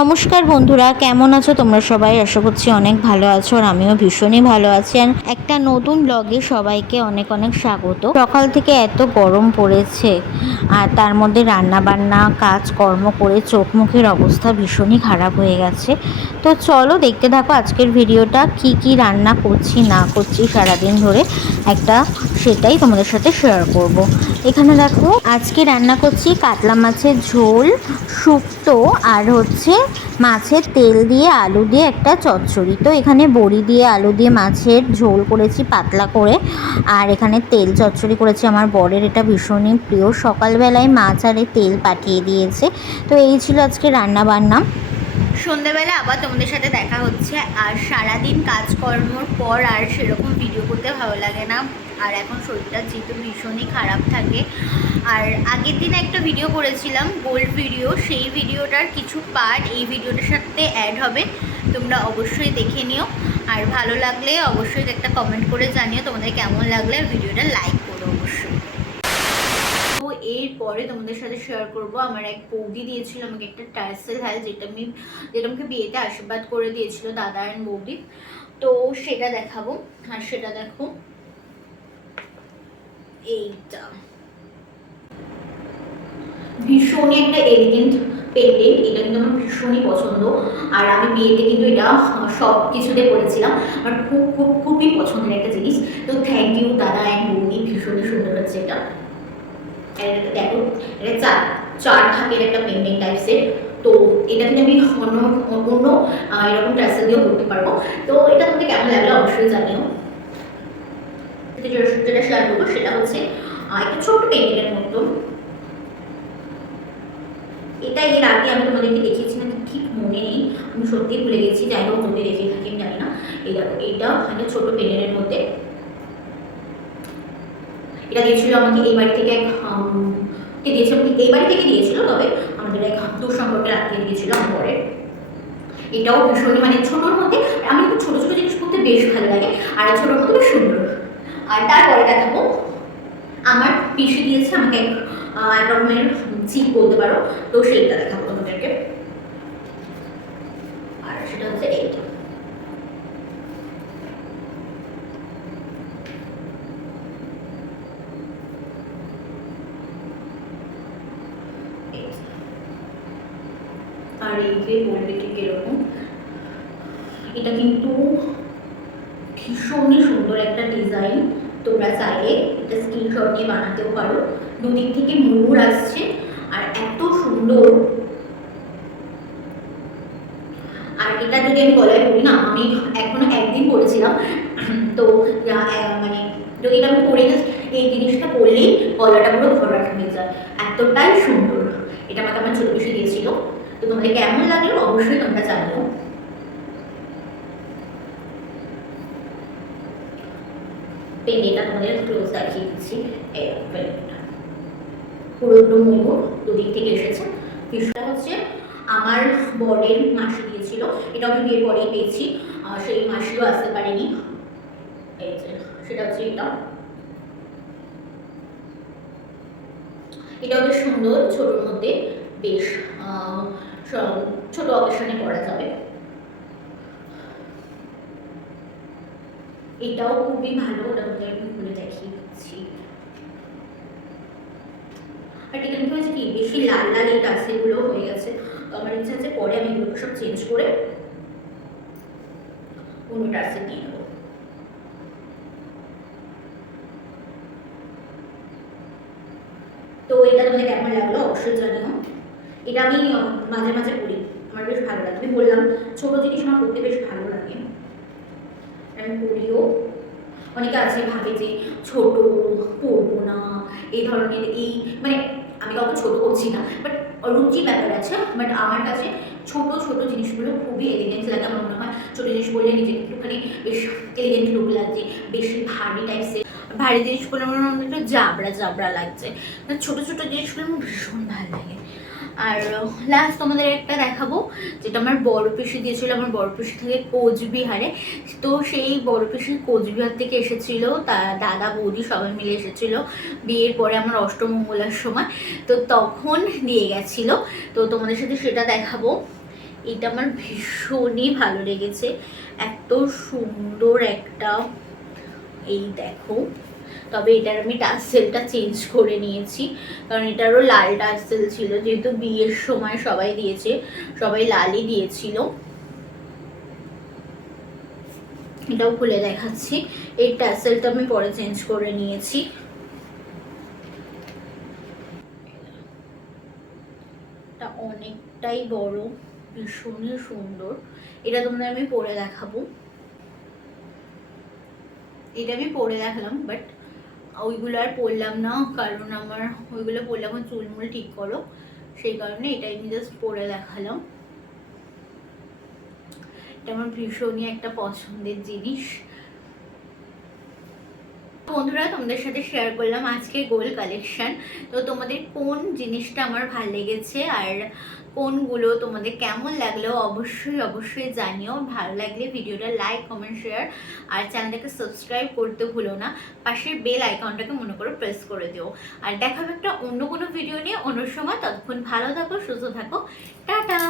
নমস্কার বন্ধুরা, কেমন আছো তোমরা সবাই? আশা করছি অনেক ভালো আছো, আর আমিও ভীষণই ভালো আছি। আর একটা নতুন ব্লগে সবাইকে অনেক অনেক স্বাগত। সকাল থেকে এত গরম পড়েছে, আর তার মধ্যে রান্না বান্না কাজকর্ম করে চোখ মুখের অবস্থা ভীষণই খারাপ হয়ে গেছে। তো চলো দেখতে থাকো আজকের ভিডিওটা, কি কি রান্না করছি না করছি সারাদিন ধরে একটা সেটাই তোমাদের সাথে শেয়ার করব। এখানে দেখো আজকে রান্না করছি কাতলা মাছের ঝোল, শুক্তো, আর হচ্ছে মাছের তেল দিয়ে আলু দিয়ে একটা চচ্চড়ি। তো এখানে বড়ি দিয়ে আলু দিয়ে মাছের ঝোল করেছি পাতলা করে, আর এখানে তেল চচ্চড়ি করেছি। আমার বরের এটা ভীষণই প্রিয়, সকালবেলায় মাছ আর তেল পাঠিয়ে দিয়েছে। তো এই ছিল আজকে রান্না বান্না। সন্ধেবেলা আবার তোমাদের সাথে দেখা হচ্ছে। আর সারাদিন কাজকর্মর পর আর সেরকম ভিডিও করতে ভালো লাগে না, আর এখন শরীরটা যেহেতু ভীষণই খারাপ থাকে। আর আগের দিন একটা ভিডিও করেছিলাম গোল্ড ভিডিও, সেই ভিডিওটার কিছু পার্ট এই ভিডিওটার সাথে অ্যাড হবে, তোমরা অবশ্যই দেখে নিও। আর ভালো লাগলে অবশ্যই একটা কমেন্ট করে জানিও তোমাদের কেমন লাগলে, আর ভিডিওটা লাইক করো অবশ্যই। তো এরপরে তোমাদের সাথে শেয়ার করব, আমার এক বৌদি দিয়েছিল আমাকে একটা টার্সেল হাল, যেটা আমাকে বিয়েতে আশীর্বাদ করে দিয়েছিল দাদা আর বৌদি। তো সেটা দেখাবো। আর সেটা দেখো, এইটা ভীষণই একটা এলিগেন্ট পেন্ডেন্ট, এটা কিন্তু আমার ভীষণই পছন্দ। আর আমি বিয়েতে কিন্তু এটা সব কিছুতে পরেছিলাম, আমার খুবই পছন্দের একটা জিনিস। তো থ্যাংক ইউ দাদা অ্যান্ড বৌদি, ভীষণই সুন্দর হচ্ছে এটা। দেখো এটা চার থাকের একটা পেন্ডেন্ট টাইপসের। তো এটা কিন্তু আমি অন্য এরকম ট্রাসেল দিয়েও করতে পারবো। তো এটা তোমাকে কেমন লাগলো অবশ্যই জানিও। যেটা শেয়ার করবো সেটা হচ্ছে একটা ছোট্ট পেন্ডেন্টের মতো। এটা এর আগে আমি তোমাদেরকে দেখিয়েছি না ঠিক মনে নেই, আমি সত্যি ভুলে গেছি, যাই হোক যদি দেখে থাকি আমি জানি না। এই দেখো এইটা একটা ছোট পেন্ডেন্টের মধ্যে, এটা দিয়েছিল আমাকে এই বাড়ি থেকে এই বাড়ি থেকে দিয়েছিল, তবে আমাদের এক দূর সম্পর্কের আত্মীয় দিয়েছিল আমার পরে। এটাও ভীষণই মানে ছোটোর মধ্যে, আমি খুব ছোটো ছোটো জিনিস করতে বেশ ভালো লাগে, আর ছোটোর মধ্যে বেশ সুন্দর। আর তারপরে দেখাবো আমার পিসি দিয়েছে আমাকে এক রকমের চিপ বলতে পারো, তো সেইটা দেখাবো তোমাদেরকে। আর সেটা হচ্ছে এইটা, আর এই যে বলবে ঠিক এরকম। এটা কিন্তু ভীষণই সুন্দর একটা ডিজাইন, তোমরা চাইলে এটা স্ক্রিনশট নিয়ে বানাতেও পারো। দুদিক থেকে ময়ূর আসছে, আর এত সুন্দর। আর এটা যদি আমি গলায় পরি না, আমি এখনো একদিন পরেছিলাম, তো মানে যদি এটা আমি পরে না, এই জিনিসটা পরলেই গলাটা পুরো ভরাট হয়ে যায়, এতটাই সুন্দর। এটা আমাকে আমার ছোট পিসি দিয়েছিল। তো তোমাদের কেমন লাগলো অবশ্যই তোমরা জানিও। পেন্ডেন্টটা তোমাদের ক্লোজ দেখিয়ে দিচ্ছি। এই পেন্ডেন্টটা পুরো একটু ময়ূর দুদিক থেকে এসেছে। পিসটা হচ্ছে আমার বরের মাসি দিয়েছিল, এটা আমি বিয়ের পরেই পেয়েছি, সেই মাসিও আসতে পারেনি। এই যে সেটা হচ্ছে এটাও বেশ সুন্দর, ছোটোর মধ্যে বেশ ছোট অকেশনে পরা যাবে। এটাও খুবই ভালো, ওটা আমি খুলে দেখিয়ে দিচ্ছি। আর এটা কি হয়েছে কি, বেশি লাল লাল এই টাসেলগুলো হয়ে গেছে, তো আমার ইচ্ছা আছে পরে আমি এগুলোকে সব চেঞ্জ করে অন্য টাসেল দিয়ে নেবো। তো এটা তোমাদের কেমন লাগলো অবশ্যই জানিও। এটা আমি মাঝে মাঝে পড়ি, আমার বেশ ভালো লাগে। আমি বললাম ছোটো জিনিস আমার পড়তে বেশ ভালো লাগে, আমি পড়িও। অনেকে আছে ভাবে যে ছোট পড়বো না, এই ধরনের এই মানে আমি কাউকে ছোট করছি না, বাট রুচির ব্যাপার আছে। বাট আমার কাছে ছোট ছোট জিনিসগুলো খুবই এলিগেন্ট লাগে। আমার মনে হয় ছোটো জিনিস বললে নিজেকে একটুখানি বেশ এলিগেন্ট লুক লাগছে, বেশি ভারী টাইপসের। ভারী জিনিসগুলো আমার মনে একটু জাবড়া জাবড়া লাগছে, ছোটো ছোটো জিনিসগুলো আমার ভীষণ ভালো লাগে। আর লাস্ট তোমাদের একটা দেখাবো, যেটা আমার বড় পিসি দিয়েছিল। আমার বড় পিসি থেকে কোচবিহারে, তো সেই বড় পিসি কোচবিহার থেকে এসেছিল, তার দাদা বৌদি সবাই মিলে এসেছিল বিয়ের পরে আমার অষ্টমঙ্গলার সময়, তো তখন দিয়ে গেছিলো। তো তোমাদের সাথে সেটা দেখাবো। এটা আমার ভীষণই ভালো লেগেছে, এত সুন্দর একটা, এই দেখো। তবে এটার আমি টাসেলটা চেঞ্জ করে নিয়েছি, কারণ এটারও লাল টাসেল ছিল, যেহেতু বিয়ের সময় সবাই দিয়েছে, সবাই লালই দিয়েছিল। এটাও খুলে দেখাচ্ছি, এই টাসেলটা আমি পরে চেঞ্জ করে নিয়েছি। এটা অনেকটাই বড়, ভীষণই সুন্দর। এটা তোমাদের আমি পরে দেখাবো, এটা আমি পরে দেখালাম, বাট ওইগুলো আর পরলাম না, কারণ আমার ওইগুলো পরলে আমার চুলমুল ঠিক করো, সেই কারণে এটাই আমি জাস্ট পরে দেখালাম। এটা আমার ভীষণই একটা পছন্দের জিনিস। বন্ধুরা, তোমাদের সাথে শেয়ার করলাম আজকে গোল্ড কালেকশন। তো তোমাদের কোন জিনিসটা আমার ভালো লেগেছে আর কোনগুলো তোমাদের কেমন লাগলো অবশ্যই অবশ্যই জানিও। ভালো লাগলে ভিডিওটা লাইক, কমেন্ট, শেয়ার আর চ্যানেলটাকে সাবস্ক্রাইব করতে ভুলো না। পাশের বেল আইকনটাকে মনে করে প্রেস করে দিও। আর দেখাবে একটা অন্য কোনো ভিডিও নিয়ে অন্য সময়। ততক্ষণ ভালো থাকো, সুস্থ থাকো, টাটা।